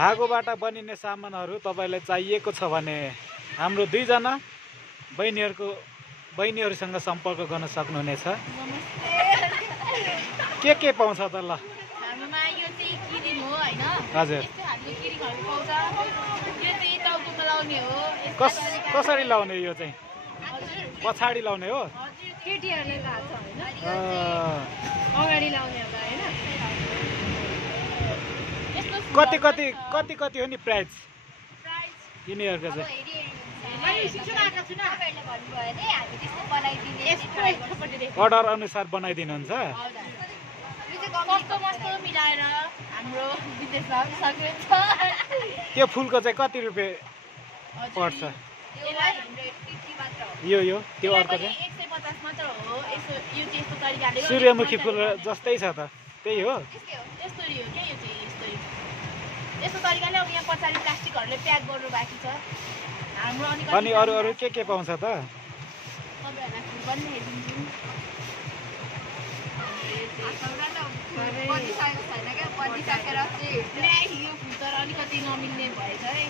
धागोबाट बनिने सामानहरू तपाईलाई चाहिएको छ भने हाम्रो दुईजना बहिनीहरूसँग सम्पर्क गर्न सक्नुहुनेछ। के पाउँछ त ल? हाम्रोमा यो चाहिँ किरिङ हो हैन? हजुर। यस्तो खालको किरिङहरु पाउँछ। यो चाहिँ टाउकोमा लाउने हो। कसरी लाउने यो चाहिँ? हजुर। पछाडी लाउने हो? हजुर, केटीहरुले लान्छ हैन? अगाडि लाउने होला हैन? कति हो नि प्राइस? यिनीहरुको चाहिँ अर्डर अनुसार बनाइदिनुहुन्छ? मिलाएर हाम्रो विदेशमा सकिन्छ। त्यो फुलको चाहिँ कति रुपैयाँ पर्छ? यो त्यो अर्को चाहिँ 150 मात्र हो। यसो यो चाहिँ यस्तो तरिकाले सूर्यमुखी फुल जस्तै छ त, त्यही हो? यस्तो हो के यो चाहिँ यस्तो तरिकाले अब यहाँ पछाडि प्लास्टिकहरुले प्याक गर्नु बाँकी छ। हाम्रो अनि अरु के पाउँछ त? तपाईहरुलाई फुल पनि हेरिदिन्छु। बनिसकेर चाहिँ यो फुल तर अलिकति नमिल्ने भएछ है।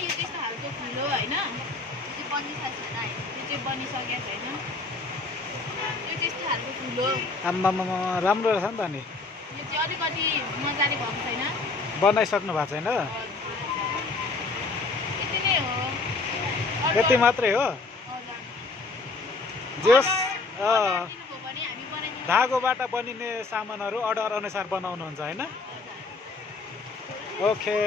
यो त्यस्तो खालको फुल हो हैन? यो चाहिँ बनिसकेको छैन। यो त्यस्तो खालको फुल हो। आम्मामा राम्रो रहेछ नि त नि। यो चाहिँ अलिकति मजाले भएको छैन। बनाइसक्नु भएको छैन? यति नै हो। यति मात्रै हो? जोस धागोबाट बनिने सामानहरू अर्डर अनुसार बनाउनुहुन्छ हैन? ओके।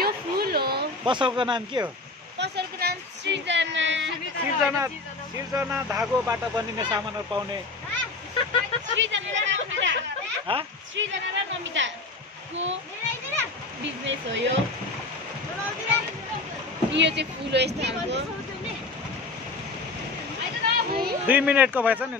यो फुल हो। पसलको नाम के हो? पसलको नाम सृजना। सृजना धागोबाट बनिने सामानहरू पाउने। सृजना र नमिता को बिजनेस हो यो। यो चाहिँ फुल हो यस्तो खालको। 2 मिनेटको भएछ नि।